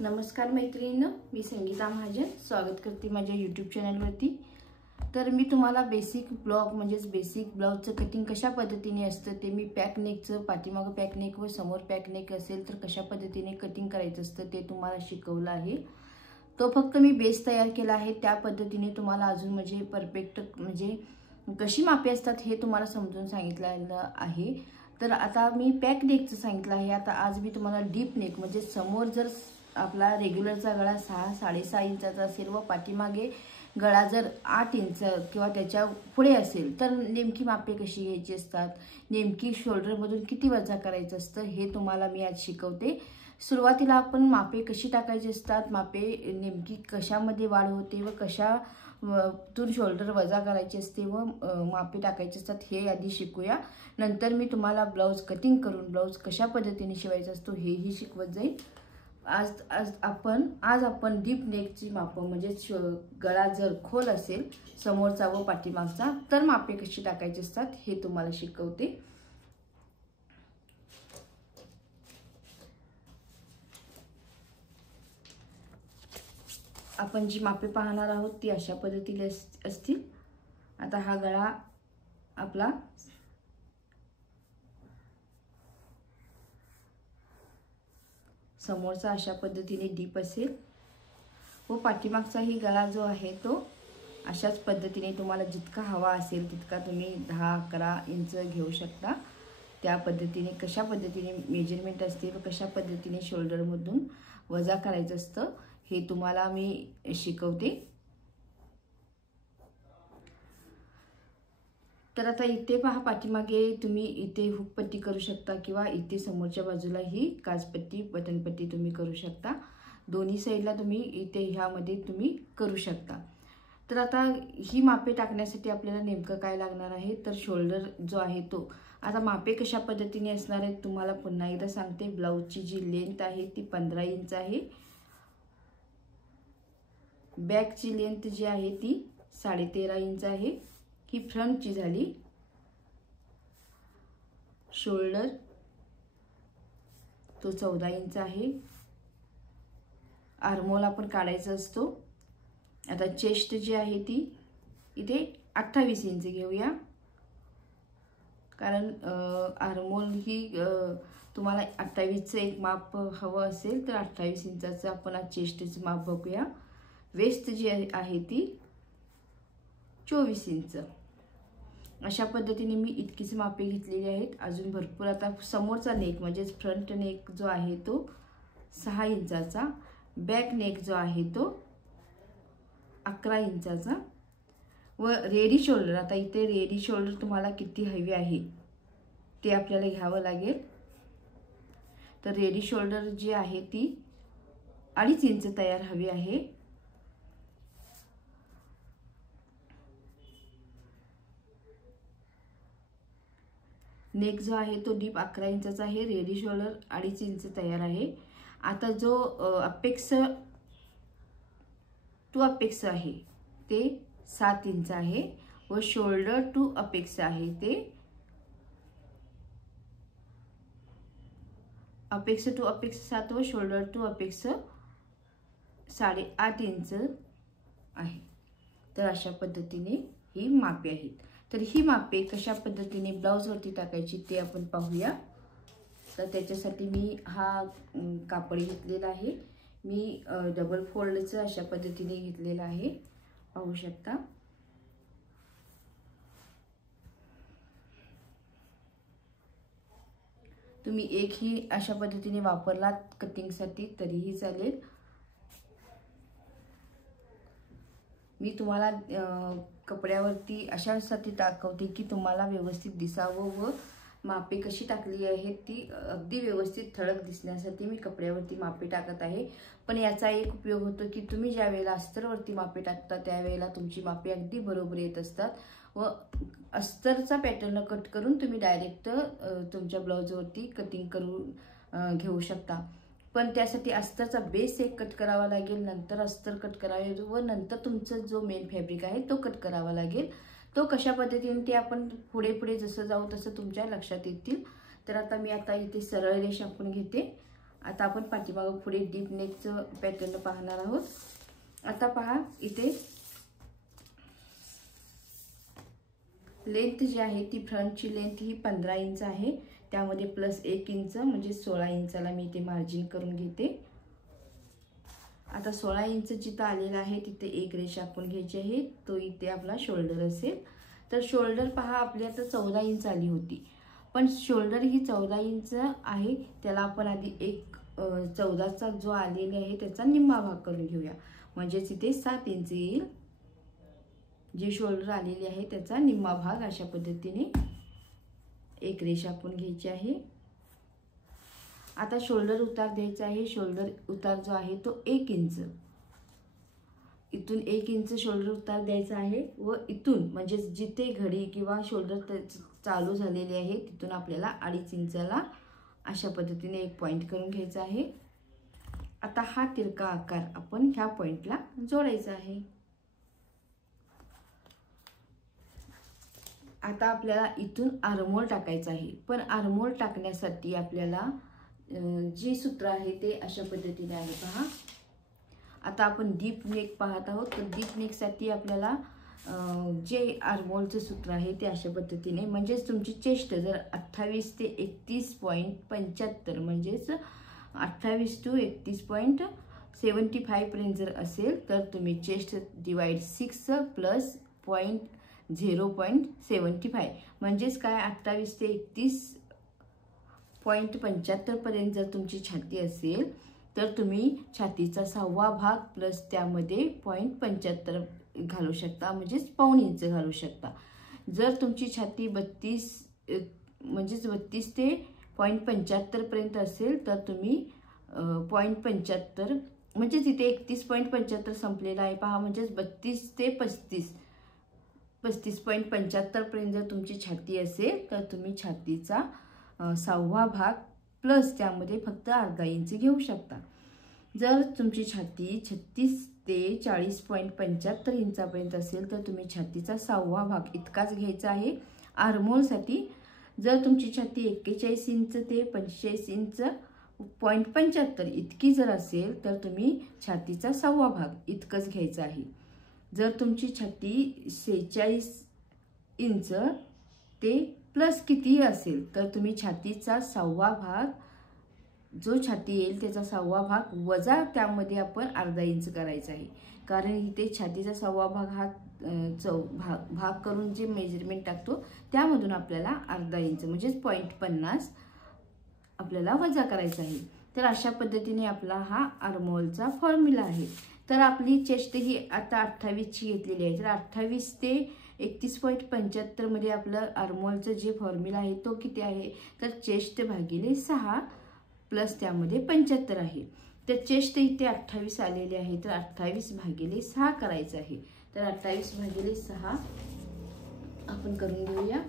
नमस्कार मैत्रिणींनो, मी संगीता महाजन स्वागत करते माझ्या यूट्यूब चॅनलवरती। तर मी तुम्हाला बेसिक ब्लाउज म्हणजेच बेसिक ब्लाउजचं कटिंग कशा पद्धतीने असतं ते मी पॅक नेकचं पाठीमागं पॅक नेक व समोर पॅक नेक असेल तर कशा पद्धतीने कटिंग करायचं असतं ते तुम्हाला शिकवलं आहे। तो फक्त मी बेस तयार केला आहे, त्या पद्धतीने तुम्हाला अजून म्हणजे परफेक्ट म्हणजे कशी मापे असतात हे तुम्हाला समजून सांगितलेलं आहे। तर आता मी पॅक नेकचं सांगितलं आहे। आता आज मी तुम्हाला डीप नेक म्हणजे समोर जर आपला रेग्युलरचा गळा 6-6.5 इंचाचा असेल व पाठीमागे गळा जर 8 इंच किंवा त्याच्या पुढे असेल तर नेमकी मापे कशी घ्यायची असतात, नेमकी शोल्डरमधून किती वजा करायचं असतं हे तुम्हाला मी आज शिकवते। सुरुवातीला आपण मापे कशी टाकायची असतात, मापे नेमकी कशामध्ये वाढ होते व कशातून शोल्डर वजा करायचे असते व मापे टाकायचे असतात हे आधी शिकूया। नंतर मी तुम्हाला ब्लाउज कटिंग करून ब्लाउज कशा पद्धतीने शिवायचा असतो हेही शिकवत जाईल। आज आपण डीप नेकची माप म्हणजे गळा जर खोल असेल समोरचा व पाठीमागचा तर मापे कशी टाकायची असतात हे तुम्हाला शिकवते। आपण जी मापे पाहणार आहोत ती अशा पद्धतीने असतील। आता हा गळा आपला समोरचा अशा पद्धतीने डीप असेल व पाठीमागचा ही गळा जो आहे तो अशाच पद्धतीने तुम्हाला जितका हवा असेल तितका तुम्ही 10-11 इंच घेऊ शकता। त्या पद्धतीने कशा पद्धतीने मेजरमेंट असते व कशा पद्धतीने शोल्डरमधून वजा करायचं असतं हे तुम्हाला मी शिकवते। तर आता इथे पहा, पाठीमागे तुम्ही इथे हुक पट्टी करू शकता किंवा इथे समोरच्या बाजूला ही काजपट्टी बटनपट्टी तुम्ही करू शकता। दोन्ही साईडला तुम्ही इथे ह्यामध्ये तुम्ही करू शकता। तर आता ही मापे टाकण्यासाठी आपल्याला नेमकं काय लागणार आहे तर शोल्डर जो आहे तो आता मापे कशा पद्धतीने असणार आहेत तुम्हाला पुन्हा एकदा सांगते। ब्लाउजची जी लेंथ आहे ती 15 इंच आहे, बॅकची लेंथ जी आहे ती 13.5 इंच आहे, ही फ्रंटची झाली। शोल्डर तो 14 इंच आहे, आर्महोल आपण काढायचा असतो। आता चेस्ट जी आहे ती इथे 28 इंच घेऊया, कारण आर्महोल ही तुम्हाला 28चं एक माप हवं असेल तर 28 इंचाचं आपण चेस्टचं माप बघूया। वेस्ट जी आहे ती 24 इंच। अशा पद्धतीने मी इतकीच मापे घेतलेली आहेत। अजून भरपूर आता समोरचा नेक म्हणजे फ्रंट नेक जो आहे तो 6 इंचाचा, बॅक नेक जो आहे तो 11 इंचाचा व रेडी शोल्डर आता इथे रेडी शोल्डर तुम्हाला किती हवी आहे ते आपल्याला घ्यावं लागेल। तर रेडी शोल्डर जी आहे ती 2.5 इंच तयार हवी आहे। नेक जो आहे तो डीप 11 इंचाचा आहे, रेडी शोल्डर 2.5 इंच तयार आहे। आता जो अपेक्स टू अपेक्स आहे ते 7 इंच आहे व शोल्डर टू अपेक्स आहे ते अपेक्स टू अपेक्स 7 व शोल्डर टू अपेक्स 8.5 इंच आहे। तर अशा पद्धतीने ही मापे आहेत। तर ही मापे कशा पद्धतीने ब्लाउजवरती टाकायची ते आपण पाहूया। तर त्याच्यासाठी मी हा कापड घेतलेला आहे, मी डबल फोल्डचं अशा पद्धतीने घेतलेला आहे, पाहू शकता। तुम्ही एकही अशा पद्धतीने वापरलात कटिंगसाठी तरीही चालेल। मी तुम्हाला कपड्यावरती अशासाठी दाखवते की तुम्हाला व्यवस्थित दिसावं व मापे कशी टाकली आहेत ती अगदी व्यवस्थित ठळक दिसण्यासाठी मी कपड्यावरती मापे टाकत आहे। पण याचा एक उपयोग होतो की तुम्ही ज्या वेळेला अस्तरवरती मापे टाकता त्यावेळेला तुमची मापे अगदी बरोबर येत असतात व अस्तरचा पॅटर्न कट करून तुम्ही डायरेक्ट तुमच्या ब्लाउजवरती कटिंग करून घेऊ शकता। पण त्यासाठी अस्तरचा बेस एक कट करावा लागेल, नंतर अस्तर कट करावे व नंतर तुमचं जो मेन फॅब्रिक आहे तो कट करावा लागेल। तो कशा पद्धतीने ते आपण पुढे जसं जाऊ तसं तुमच्या लक्षात येतील। तर आता मी इथे सरळ रेष आपण घेते आता आपण पाठीमागं पुढे डीप नेकचं पॅटर्न पाहणार आहोत. आता पहा, इथे लेंथ जी आहे ती फ्रंटची लेंथ ही 15 इंच आहे. त्यामध्ये प्लस 1 इंच म्हणजे 16 इंचाला मी इथे मार्जिन करून घेते. आता 16 इंच जिथं आलेला आहे तिथे एक रेषा आपण घ्यायची आहे. तो इथे आपला शोल्डर असेल. तर शोल्डर पहा, आपली आता 14 इंच आली होती, पण शोल्डर ही 14 इंच आहे, त्याला आपण आधी एक 14चा जो आलेला आहे त्याचा निम्मा भाग करून घेऊया. म्हणजेच इथे 7 इंच येईल. जे शोल्डर आलेले आहे त्याचा निम्मा भाग अशा पद्धतीने एक रेषा आपण घ्यायची आहे. आता शोल्डर उतार द्यायचा आहे. शोल्डर उतार जो आहे तो 1 इंच, इथून 1 इंच शोल्डर उतार द्यायचा आहे व इथून म्हणजे जिथे घडी किंवा शोल्डर चालू झालेले आहे तिथून आपल्याला 2.5 इंचाला अशा पद्धतीने एक पॉइंट करून घ्यायचा आहे. आता हा तिरका आकार आपण ह्या पॉइंटला जोडायचा आहे. आता आपल्याला इथून आर्महोल टाकायचा आहे, पण आर्महोल टाकण्यासाठी आपल्याला जे सूत्र आहे ते अशा पद्धतीने आहे पहा. आता आपण डीप नेक पाहत आहोत, तर डीप नेकसाठी आपल्याला जे आर्महोलचं सूत्र आहे ते अशा पद्धतीने, म्हणजेच तुमची चेस्ट जर 28 ते 31.75 म्हणजेच 28 to 31.75 पर्यंत जर असेल तर तुम्ही चेस्ट डिवाइड 6 प्लस 0.75 म्हणजेच काय 28 ते 31.75 पर्यंत जर तुमची छाती असेल तर तुम्ही छातीचा 6वा भाग प्लस त्यामध्ये 0.75 घालू शकता, म्हणजेच पाऊण इंच घालू शकता. जर तुमची छाती 32 ते 0.75 पर्यंत असेल तर तुम्ही 0.75 म्हणजे तिथे 31.75 संपलेला आहे पहा, म्हणजेच 32 ते 35.75 पर्यंत जर तुमची छाती असेल तर तुम्ही छातीचा 6वा भाग प्लस त्यामध्ये फक्त अर्धा इंच घेऊ शकता. जर तुमची छाती 36 ते 40.75 इंचापर्यंत असेल तर तुम्ही छातीचा 6वा भाग इतकाच घ्यायचा आहे. आर्महोलसाठी जर तुमची छाती 41 इंच ते 45 इंच 0.75 इतकी जर असेल तर तुम्ही छातीचा 6वा भाग इतकंच घ्यायचं आहे. जर तुमची छाती 46 इंच ते प्लस किती असेल तर तुम्ही छातीचा 6वा भाग, जो छाती येईल त्याचा 6वा भाग वजा त्यामध्ये आपण अर्धा इंच करायचा आहे. कारण इथे छातीचा 6वा भाग हा भाग करून जे मेजरमेंट टाकतो त्यामधून आपल्याला अर्धा इंच म्हणजेच 0.50 आपल्याला वजा करायचा आहे. तर अशा पद्धतीने आपला हा आर्महोलचा फॉर्म्युला आहे. तर आपली चेस्ट ही आता 28ची घेतलेली आहे. तर 28 ते 31.75 मध्ये आपलं आर्महोलचं जे फॉर्म्युला आहे तो किती आहे तर चेस्ट भागिले 6 प्लस त्यामध्ये 75 आहे. तर चेस्ट इथे 28 आलेले आहे, तर 28 भागिले 6 करायचं आहे. तर 28 भागिले 6 आपण करून घेऊया.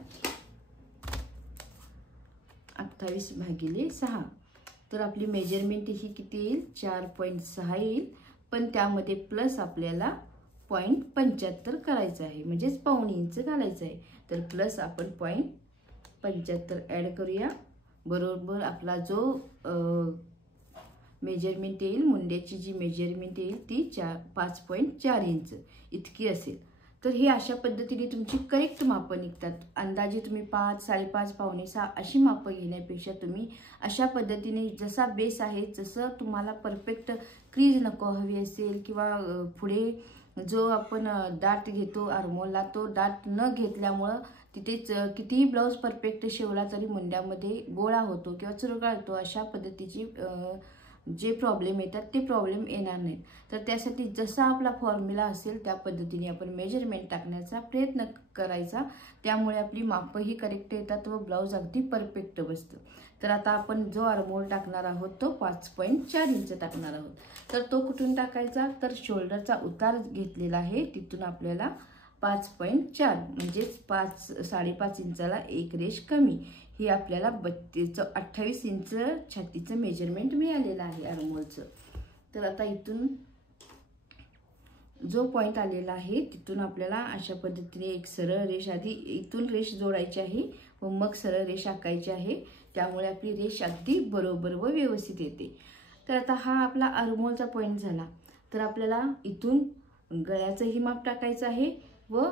28 भागिले 6 तर आपली मेजरमेंट ही किती येईल 4.6 येईल, पण त्यामध्ये प्लस आपल्याला 0.75 करायचं आहे, म्हणजेच पाऊण इंच घालायचं आहे. तर प्लस आपण 0.75 ॲड करूया. बरोबर आपला जो मेजरमेंट येईल, मुंड्याची जी मेजरमेंट येईल ती 5.4 इंच इतकी असेल. तर हे अशा पद्धतीने तुमची करेक्ट मापं निघतात. अंदाजे तुम्ही 5, 5.5, पावणे 6 अशी मापं घेण्यापेक्षा तुम्ही अशा पद्धतीने जसा बेस आहे, जसं तुम्हाला परफेक्ट क्रीज नको हवी असेल किंवा पुढे जो आपण डाट घेतो आर्महोलला तो डाट न घेतल्यामुळं तिथेच कितीही ब्लाऊज परफेक्ट शिवला तरी मुंड्यामध्ये गोळा होतो किंवा चुरगाळतो, अशा पद्धतीची जे प्रॉब्लेम येतात ते प्रॉब्लेम येणार नाहीत. तर त्यासाठी जसा आपला फॉर्म्युला असेल त्या पद्धतीने आपण मेजरमेंट टाकण्याचा प्रयत्न करायचा. त्यामुळे आपली मापंही करेक्ट येतात व ब्लाऊज अगदी परफेक्ट बसतं. तर आता आपण जो आर्महोल टाकणार आहोत तो 5.4 इंच टाकणार आहोत. तर तो कुठून टाकायचा तर शोल्डरचा उतार घेतलेला आहे तिथून आपल्याला 5.4 म्हणजेच 5.5 इंचाला एक रेष कमी, ही आपल्याला 28 इंच छातीचं मेजरमेंट मिळालेलं आहे आर्महोलचं. तर आता इथून जो पॉइंट आलेला आहे तिथून आपल्याला अशा पद्धतीने एक सरळ रेष, आधी इथून रेष जोडायची आहे व मग सरळ रेष आखायची आहे. त्यामुळे आपली रेष अगदी बरोबर व व्यवस्थित येते। तर आता हा आपला आर्महोलचा पॉईंट झाला। तर आपल्याला इथून गळ्याचंही माप टाकायचं आहे व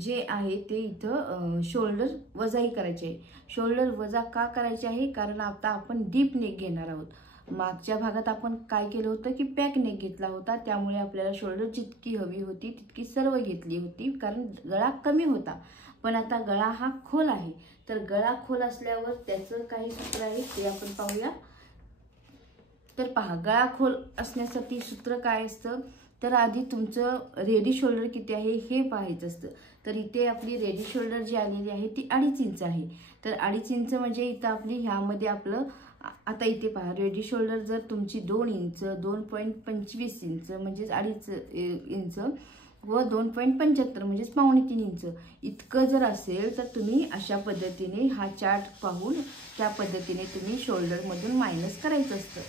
जे आहे ते इथं शोल्डर वजाही करायचे आहे। शोल्डर वजा का करायचे आहे, कारण आता आपण डीप नेक घेणार आहोत। मागच्या भागात आपण काय केलं होतं की पॅक नेक घेतला होता, त्यामुळे आपल्याला शोल्डर जितकी हवी होती तितकी सर्व घेतली होती, कारण गळा कमी होता। पण आता गळा हा खोल आहे, तर गळा खोल असल्यावर त्याचं काही सूत्र आहे ते आपण पाहूया। तर पहा, गळा खोल असण्यासाठी सूत्र काय असतं, तर आधी तुमचं रेडी शोल्डर किती आहे हे पाहायचं असतं। तर इथे आपली रेडी शोल्डर जी आलेली आहे ती 2.5 इंच आहे। तर 2.5 इंच म्हणजे इथं आपली ह्यामध्ये आपलं आता इथे पहा, रेडी शोल्डर जर तुमची 2 इंच 2.25 इंच म्हणजेच 2.5 इंच व 2.75 म्हणजेच 2.25 इंच इतकं जर असेल, तर तुम्ही अशा पद्धतीने हा चार्ट पाहून त्या पद्धतीने तुम्ही शोल्डरमधून मायनस करायचं असतं।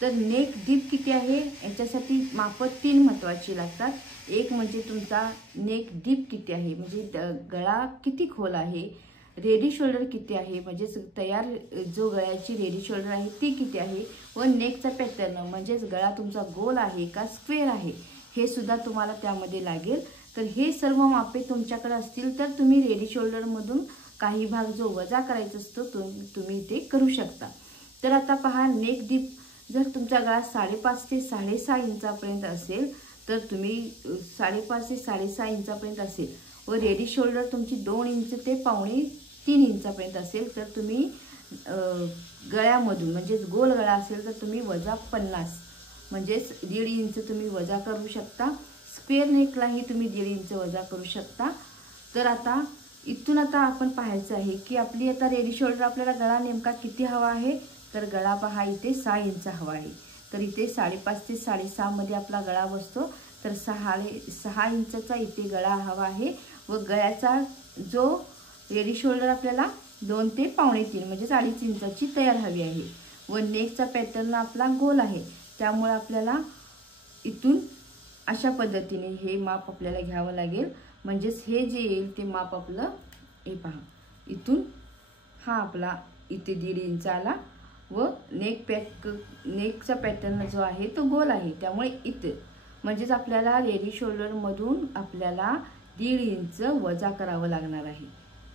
तर नेक डीप किती आहे याच्यासाठी माप 3 महत्त्वाची लागतात। एक म्हणजे तुमचा नेक डीप किती आहे, म्हणजे गळा किती खोल आहे, रेडी शोल्डर किती आहे, म्हणजे तयार जो गळ्याची रेडी शोल्डर आहे ती किती आहे, व नेकचा पॅटर्न म्हणजेच गळा तुमचा गोल आहे का स्क्वेअर आहे हे सुद्धा तुम्हाला त्यामध्ये लागेल। तर हे सर्व मापे तुमच्याकडे असतील तर तुम्ही रेडी शोल्डरमधून काही भाग जो वजा करायचा असतो तुम्ही ते करू शकता। तर आता पहा, नेक डीप जर तुमचा गळा 5.5 ते 6.5 इंचापर्यंत असेल तर तुम्ही 5.5 ते 6.5 इंचापर्यंत असेल व रेडी शोल्डर तुमची 2 इंच ते 2.25-3 इंचापर्यंत असेल तर तुम्ही गळ्यामधून म्हणजेच गोल गळा असेल तर तुम्ही वजा 50 म्हणजेच 1.5 इंच तुम्ही वजा करू शकता। स्क्वेअर नेकलाही तुम्ही 1.5 इंच वजा करू शकता। तर आता इथून आता आपण पाहायचं आहे की आपली आता रेडी शोल्डर आपल्याला गळा नेमका किती हवा आहे, तर गळा पहा इथे 6 इंच हवा आहे। तर इथे 5.5 ते 6.5 मध्ये आपला गळा बसतो, तर 6 इंचचा इथे गळा हवा आहे व गळ्याचा जो रेडी शोल्डर आपल्याला 2 ते 2.25 म्हणजेच 2.5 इंचाची तयार हवी आहे व नेकचा पॅटर्न आपला गोल आहे, त्यामुळे आपल्याला इथून अशा पद्धतीने हे माप आपल्याला घ्यावं लागेल। म्हणजेच हे जे येईल ते माप आपलं हे पहा, इथून हा आपला इथे 1.5 इंच आला व नेकचा पॅटर्न जो आहे तो गोल आहे, त्यामुळे इथे म्हणजेच आपल्याला रेडी शोल्डरमधून आपल्याला 1.5 इंच वजा करावं लागणार आहे।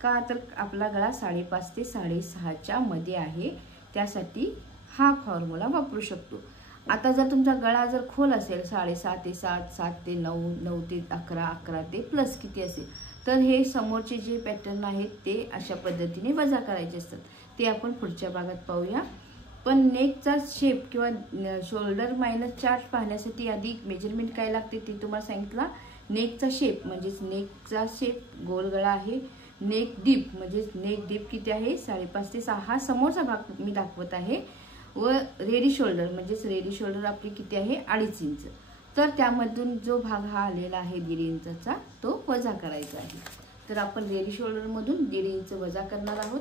का, तर आपला गळा 5.5 ते 6.5च्या मध्ये आहे, त्यासाठी हा फॉर्म्युला वापरू शकतो। आता जर तुमचा गळा जर खोल असेल 6.5 ते 7, 7 ते 9, 9 ते 11, 11 ते प्लस किती असेल, तर हे समोरचे जे पॅटर्न आहेत ते अशा पद्धतीने वजा करायचे असतात, ते आपण पुढच्या भागात पाहूया। पण नेकचा शेप किंवा शोल्डर मायनस चार्ट पाहण्यासाठी आधी मेजरमेंट काय लागते ते तुम्हाला सांगितलं। नेकचा शेप म्हणजेच नेकचा शेप गोल गळा आहे, नेक डीप म्हणजेच नेक डीप किती आहे 5.5 ते 6 हा समोरचा भाग मी दाखवत आहे व रेडी शोल्डर म्हणजेच रेडी शोल्डर आपली किती आहे 2.5 इंच। तर त्यामधून जो भाग हा आलेला आहे 1.5 इंचाचा तो वजा करायचा आहे। तर आपण रेडी शोल्डरमधून 1.5 इंच वजा करणार आहोत।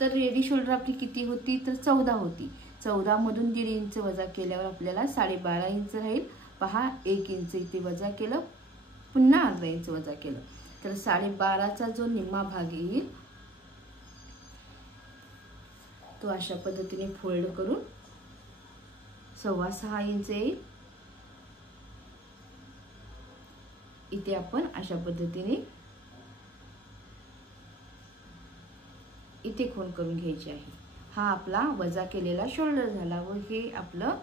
तर रेडी शोल्डर आपली किती होती, तर 14 होती। 14 मधून 1.5 इंच वजा केल्यावर आपल्याला 12.5 इंच राहील। पहा, 1 इंच इथे वजा केलं, पुन्हा अर्धा इंच वजा केलं, तर 12.5चा जो निम्मा भाग येईल तो अशा पद्धतीने फोल्ड करून 6.25 इंच येईल। इथे आपण अशा पद्धतीने इथे खूण करून घ्यायची आहे। हा आपला वजा केलेला शोल्डर झाला व हे आपलं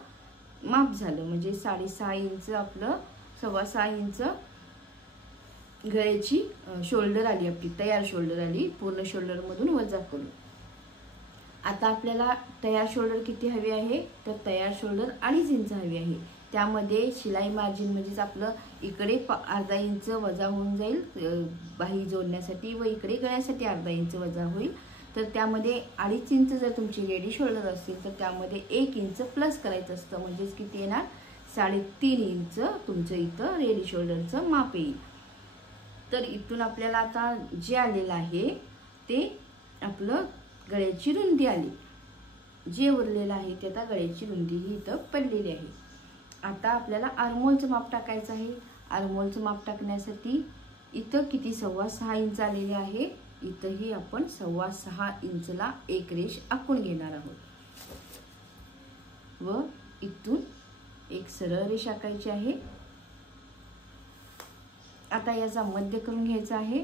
माप झालं, म्हणजे 6.5 इंच आपलं 6.25 इंच गळ्याची शोल्डर आली, आपली तयार शोल्डर आली, पूर्ण शोल्डरमधून वजा करून। आता आपल्याला तयार शोल्डर किती हवी आहे, तर तयार शोल्डर 2.5 इंच हवी आहे। त्यामध्ये शिलाई मार्जिन म्हणजेच आपलं इकडे अर्धा इंच वजा होऊन जाईल बाही जोडण्यासाठी व इकडे गळ्यासाठी अर्धा इंच वजा होईल। तर त्यामध्ये 2.5 इंच जर तुमची रेडी शोल्डर असतील तर त्यामध्ये 1 इंच प्लस करायचं असतं, म्हणजेच किती येणार 3.5 इंच तुमचं इथं रेडी शोल्डरचं माप येईल। तर इथून आपल्याला आता जे आलेलं आहे ते आपलं गळ्याची रुंदी आली, जे उरलेलं आहे ते आता गळ्याची रुंदी ही इथं पडलेली आहे। आता आपल्याला आर्महोलचं माप टाकायचं आहे। आर्महोलचं माप टाकण्यासाठी इथं किती 6.25 इंच आलेले आहे, इथंही आपण 6.25 इंचला एक रेष आखून घेणार आहोत व इथून एक सरळ रेष आखायची आहे। आता याचा मध्य करून घ्यायचा आहे।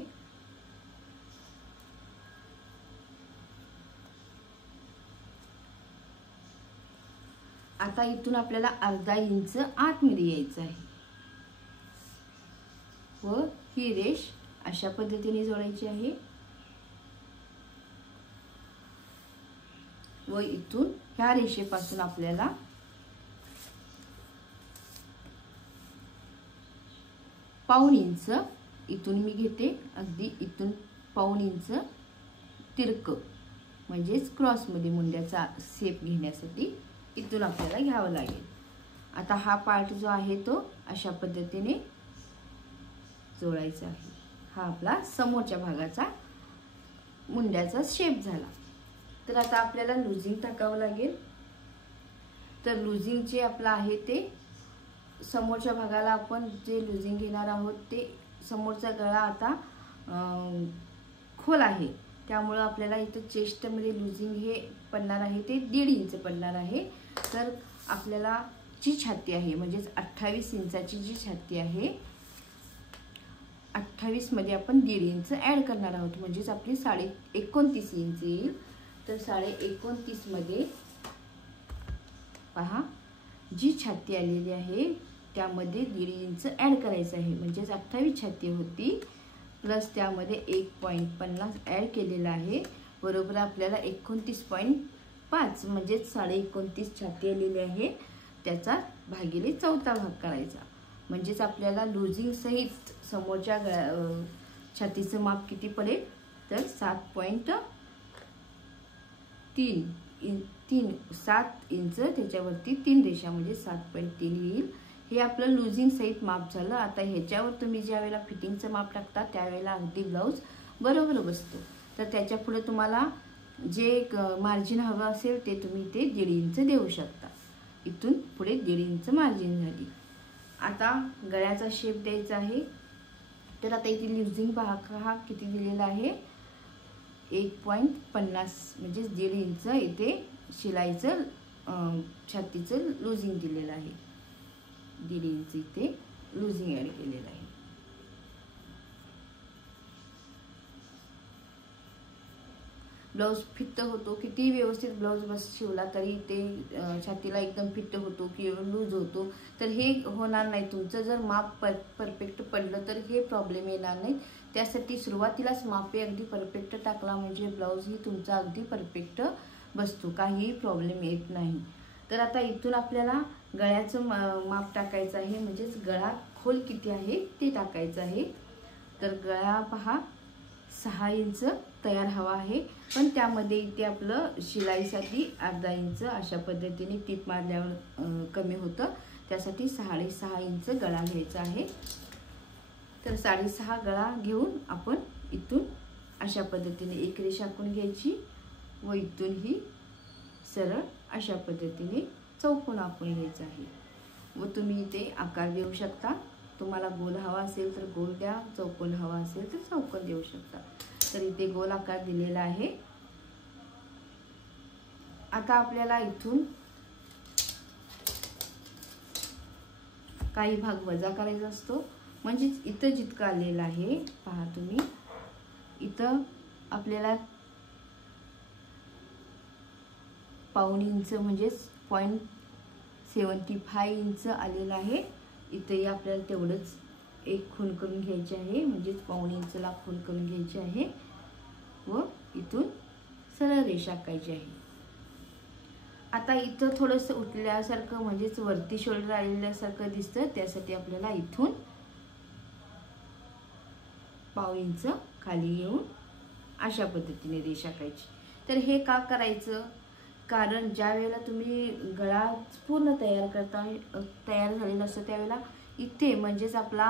आता इथून आपल्याला अर्धा इंच आतमध्ये यायचं आहे व ही रेष अशा पद्धतीने जोडायची आहे व इथून ह्या रेषेपासून आपल्याला पाऊण इंच इथून मी घेते, अगदी इथून पाऊण इंच तिरक म्हणजेच क्रॉस मध्ये मुंड्याचा शेप घेण्यासाठी इथून आपल्याला घ्यावं लागेल। आता हा पार्ट जो आहे तो अशा पद्धतीने जोडायचा आहे। हा आपला समोरच्या भागाचा मुंड्याचा शेप झाला। तर आता आपल्याला लूजिंग टाकावं लागेल। तर लूजिंग जे आपलं आहे ते समोरच्या भागाला आपण जे लूजिंग घेणार आहोत ते समोरचा गळा आता खोल आहे, त्यामुळे आपल्याला इथं चेस्ट मध्ये लूजिंग हे पडणार आहे ते 1.5 इंच पडणार आहे। तर आपल्याला जी छाती आहे म्हणजे 28 इंचाची जी छाती आहे 28 मध्ये आपण 1.5 इंच ऍड करणार आहोत म्हणजे आपली 29.5 इंच येईल। तर 29.5 मध्ये पहा जी छाती आलेली आहे त्यामध्ये 1.5 इंच ऍड करायचं आहे म्हणजे 28 छाती होती प्लस त्यामध्ये 1.50 ऍड केलेला आहे बरोबर आपल्याला 29.5 म्हणजे 29.5 छाती आलेली आहे, त्याचा भागिले चौथा भाग करायचा म्हणजेच आपल्याला लूजिंग सहित समोरच्या छातीचं माप किती पडेल तर 7 इंच त्याच्यावरती 3 रेषा म्हणजे 7.3 येईल। हे आपलं लूजिंग सहित माप झालं। आता ह्याच्यावर तुम्ही ज्या वेळेला फिटिंगचं माप टाकता त्यावेळेला अगदी ब्लाऊज बरोबर बसतो। तर त्याच्या पुढे तुम्हाला जे मार्जिन हवं असेल ते तुम्ही ते 1.5 इंच देऊ शकता। इथून पुढे 1.5 इंच मार्जिन झाली। आता गळ्याचा शेप द्यायचा आहे। तर आता इथे लूजिंग पहा किती दिलेला आहे 1.50 म्हणजे 1.5 इंच इथे शिलाईचं छातीचं लूजिंग दिलेलं आहे, 1.5 इंच इथे लूजिंग ऍड केलेलं आहे। ब्लाउज फिट होतो, किती व्यवस्थित ब्लाउज बस शिवला तरी ते छातीला एकदम फिट होतो की लूज होतो तर हे होणार नाही। तुमचं जर माप परफेक्ट पडलं तर हे प्रॉब्लेम येणार नाही। त्यासाठी सुरुवातीलाच मापे अगदी परफेक्ट टाकला म्हणजे ब्लाउज ही तुमचा अगदी परफेक्ट बसतो, काही प्रॉब्लेम येत नाही। तर आता इथून आपल्याला गळ्याचं माप टाकायचं आहे म्हणजेच गळा खोल किती आहे ते टाकायचं आहे। तर गळा पहा 6 इंच तयार हवा आहे पण त्यामध्ये इथे आपलं शिलाईसाठी अर्धा इंच अशा पद्धतीने टीप मारल्यावर कमी होतं, त्यासाठी 6.5 इंच गळा घ्यायचा आहे। तर 6.5 गळा घेऊन आपण इथून अशा पद्धतीने एक रेषा आखून घ्यायची व इथून ही सरळ अशा पद्धतीने चौकोन आखून घ्यायचा आहे व तुम्ही इथे आकार देऊ शकता। तुम्हाला गोल हवा असेल तर गोल द्या, चौकोन हवा असेल तर चौकोन देऊ शकता। तर इथे गोल आकार दिलेला आहे। आता आपल्याला इथून काही भाग वजा करायचा असतो म्हणजेच इथं जितकं आलेलं आहे पहा तुम्ही इथं आपल्याला पाऊण इंच म्हणजेच 0.75 इंच आलेलं आहे। इथेही आपल्याला तेवढंच एक खूण करून घ्यायची आहे म्हणजेच पाऊण इंचला खूण करून घ्यायची आहे व इथून सरळ रेषा आखायची आहे। आता इथं थोडंसं उठल्यासारखं म्हणजेच वरती शोल्डर आलेल्यासारखं दिसतं, त्यासाठी आपल्याला इथून पाऊण इंच खाली येऊन अशा पद्धतीने रेषा आखायची। तर हे का करायचं कारण ज्या वेळेला तुम्ही गळा पूर्ण तयार झालेला असतो त्यावेळेला इथे म्हणजेच आपला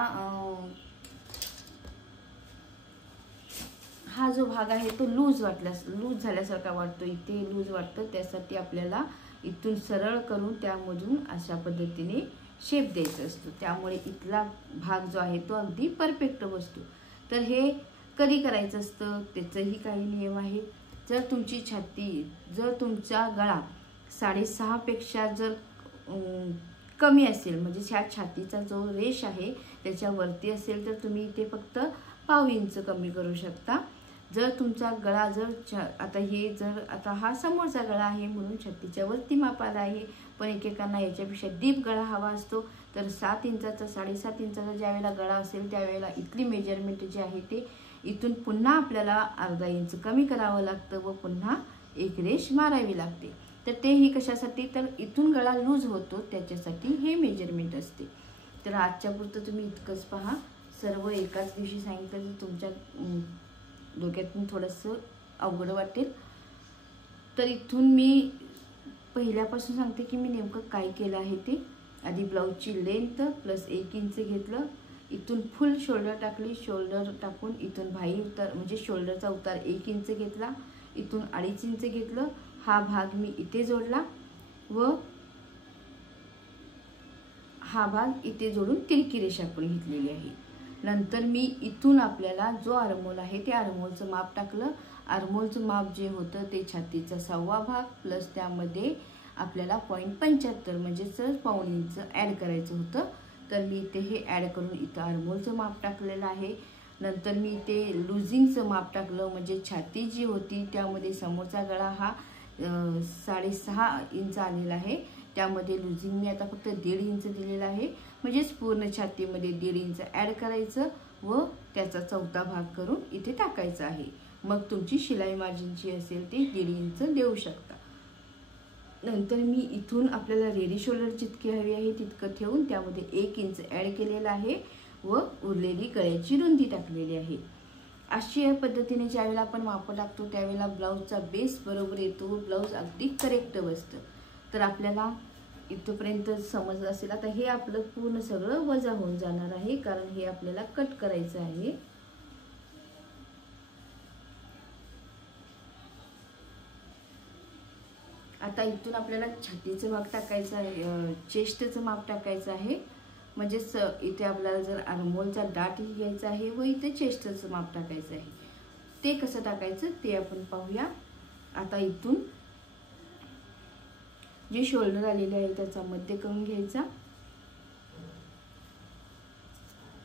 हा जो भाग आहे तो लूज झाल्यासारखा वाटतो, इथे लूज वाटतं, त्यासाठी आपल्याला इथून सरळ करून त्यामधून अशा पद्धतीने शेप द्यायचा असतो, त्यामुळे इथला भाग जो आहे तो अगदी परफेक्ट बसतो। तर हे कधी करायचं असतं त्याचंही काही नियम आहे. जर तुमची छाती, जर तुमचा गळा 6.5 पेक्षा जर कमी असेल, म्हणजे ह्या छातीचा जो रेष आहे त्याच्यावरती असेल, तर तुम्ही इथे फक्त 1/2 इंच कमी करू शकता. जर तुमचा गळा आता हा समोरचा गळा आहे म्हणून छातीच्या वरती मापाला आहे, पण एकेकांना याच्यापेक्षा डीप गळा हवा असतो, तर 7 इंचाचा 7.5 इंचाचा ज्यावेळेला गळा असेल त्यावेळेला इथली मेजरमेंट जे आहे ते इथून पुन्हा आपल्याला अर्धा इंच कमी करावं लागतं व पुन्हा एक रेष मारावी लागते. तर तेही कशासाठी, तर इथून गळा लूज होतो त्याच्यासाठी हे मेजरमेंट असते. तर आजच्या पुरतं तुम्ही इतकंच पहा. सर्व एकाच दिवशी सांगितलं तर तुमच्या डोक्यातून थोडंसं अवघड वाटेल. तर इथून मी पहिल्यापासून सांगते की मी नेमकं काय केलं आहे ते. आधी ब्लाऊजची लेंथ प्लस 1 इंच घेतलं, इथून फुल शोल्डर टाकली, शोल्डर टाकून इथून भाई उतार म्हणजे शोल्डरचा उतार 1 इंच घेतला, इथून 2.5 इंच घेतलं, हा भाग मी इथे जोडला व हा भाग इथे जोडून तिरकी रेषा आपण घेतलेली आहे. नंतर मी इथून आपल्याला जो आर्महोल आहे ते आर्महोलचं माप टाकलं. आर्महोलचं माप जे होतं ते छातीचा 1/2 भाग प्लस त्यामध्ये आपल्याला 0.75 म्हणजेच 1/2 इंच ॲड करायचं होतं. तर मी इथे हे ॲड करून इथं आर्महोलचं माप टाकलेलं आहे. नंतर मी इथे लुझिंगचं माप टाकलं, म्हणजे छाती जी होती त्यामध्ये समोरचा गळा हा 6.5 इंच आलेला आहे, त्यामध्ये लुझिंग मी आता फक्त 1.5 इंच दिलेला आहे. म्हणजेच पूर्ण छातीमध्ये 1.5 इंच ॲड करायचं व त्याचा 4था भाग करून इथे टाकायचा आहे. मग तुमची शिलाई मार्जिन जी असेल ती 1.5 इंच देऊ शकता. नंतर मी इथून आपल्याला रेडी शोल्डर जितके हवी आहे तितकं ठेवून त्यामध्ये 1 इंच ॲड केलेला आहे व उरलेली गळ्याची रुंदी टाकलेली आहे. अशी या पद्धतीने ज्यावेळेला आपण माप टाकतो त्यावेळेला ब्लाऊजचा बेस बरोबर येतो, ब्लाऊज अगदी करेक्ट बसतं. तर आपल्याला इथपर्यंत समजलं असेल. आता हे आपलं पूर्ण सगळं वजा होऊन जाणार आहे, कारण हे आपल्याला कट करायचं आहे. आता इथून आपल्याला छातीचं माप टाकायचं आहे, चेस्टचं माप टाकायचं आहे. म्हणजेच इथे आपल्याला जर आर्महोलचा डाट घ्यायचा आहे व इथे चेस्टचं माप टाकायचं आहे. ते कसं टाकायचं ते आपण पाहूया. आता इथून जे शोल्डर आलेले आहे त्याचा मध्य करून घ्यायचा.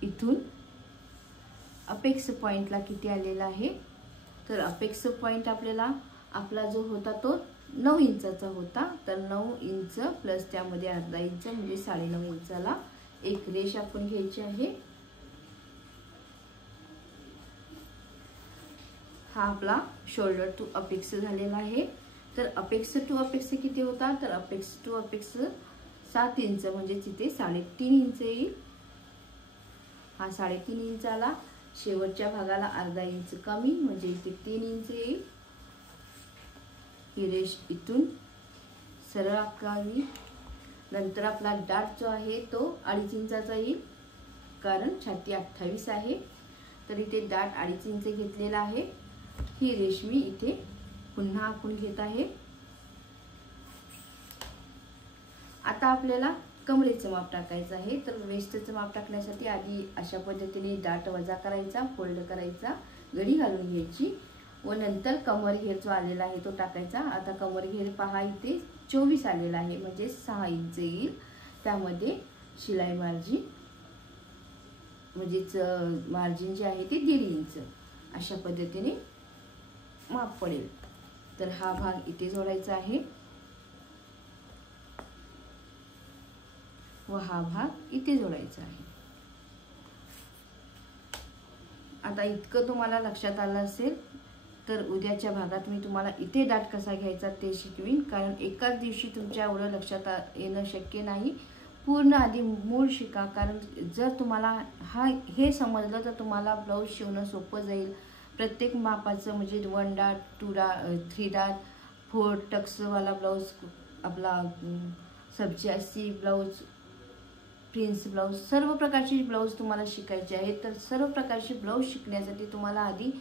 इथून अपेक्स पॉइंटला किती आलेला आहे, तर अपेक्स पॉइंट आपला जो होता तो 9 इंचाचा होता. तर 9 इंच प्लस त्यामध्ये अर्धा इंच म्हणजे 9.5 इंचाला एक रेष आपण घ्यायची आहे. हा आपला शोल्डर टू अपेक्स झालेला आहे. तर अपेक्स टू अपेक्स किती होता, तर अपेक्स टू अपेक्स 7 इंच म्हणजे तिथे 3.5 इंच येईल. हा 3.5 इंच आला. शेवटच्या भागाला अर्धा इंच कमी म्हणजे इथे 3 इंच येईल. ही रेष इथून सरळ आकारावी. नंतर आपला डाट जो आहे तो 2.5 इंचाचा येईल, कारण छाती 28 आहे. तर इथे डाट 2.5 इंच घेतलेला आहे. ही रेष मी इथे पुन्हा आखून घेत आहे. आता आपल्याला कमरेचं माप टाकायचं आहे. तर वेस्टचं माप टाकण्यासाठी आधी अशा पद्धतीने डाट वजा करायचा, फोल्ड करायचा, घडी घालून घ्यायची व नंतर कमर घेर जो आलेला आहे तो टाकायचा. आता कमर घेर पहा इथे 24 आलेला आहे, म्हणजे 6 इंच येईल. त्यामध्ये शिलाई मार्जिन म्हणजेच मार्जिन जे आहे ते 1.5 इंच अशा पद्धतीने माप पडेल. तर हा भाग इथे जोडायचा आहे व हा भाग इथे जोडायचा आहे. आता इतकं तुम्हाला लक्षात आलं असेल तर उद्याच्या भागात मी तुम्हाला इथे डाट कसा घ्यायचा ते शिकवीन, कारण एकाच दिवशी तुमच्या एवढं लक्षात येणं शक्य नाही. पूर्ण आधी मूळ शिका, कारण जर तुम्हाला हे समजलं तर तुम्हाला ब्लाऊज शिवणं सोपं जाईल. प्रत्येक मापाचं म्हणजे 1 डाट, 2 डाट, 3 डाट, 4 टक्सवाला ब्लाऊज, आपला सब्जी ब्लाऊज, प्रिन्स ब्लाऊज, सर्व प्रकारचे ब्लाऊज तुम्हाला शिकायचे आहेत. तर सर्व प्रकारचे ब्लाऊज शिकण्यासाठी तुम्हाला आधी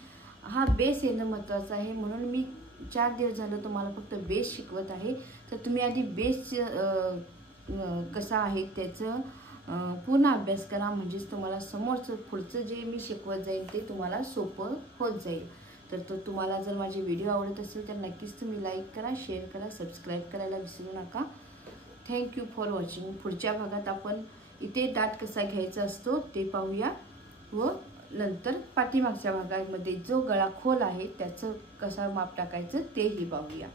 हा बेस येणं महत्त्वाचं आहे. म्हणून मी 4 दिवस झालं तुम्हाला फक्त बेस शिकवत आहे. तर तुम्ही आधी बेस कसा आहे त्याचं पूर्ण अभ्यास करा, म्हणजेच तुम्हाला समोरचं पुढचं जे मी शिकवत जाईल ते तुम्हाला सोपं होत जाईल. तर तुम्हाला जर माझे व्हिडिओ आवडत असेल तर नक्कीच तुम्ही लाईक करा, शेअर करा, सबस्क्राईब करायला विसरू नका. Thank you for watching. पुढच्या भागात आपण इथे डाट कसा घ्यायचा असतो ते पाहूया व नंतर पाठीमागच्या भागामध्ये जो गळा खोल आहे त्याचं कसं माप टाकायचं तेही पाहूया.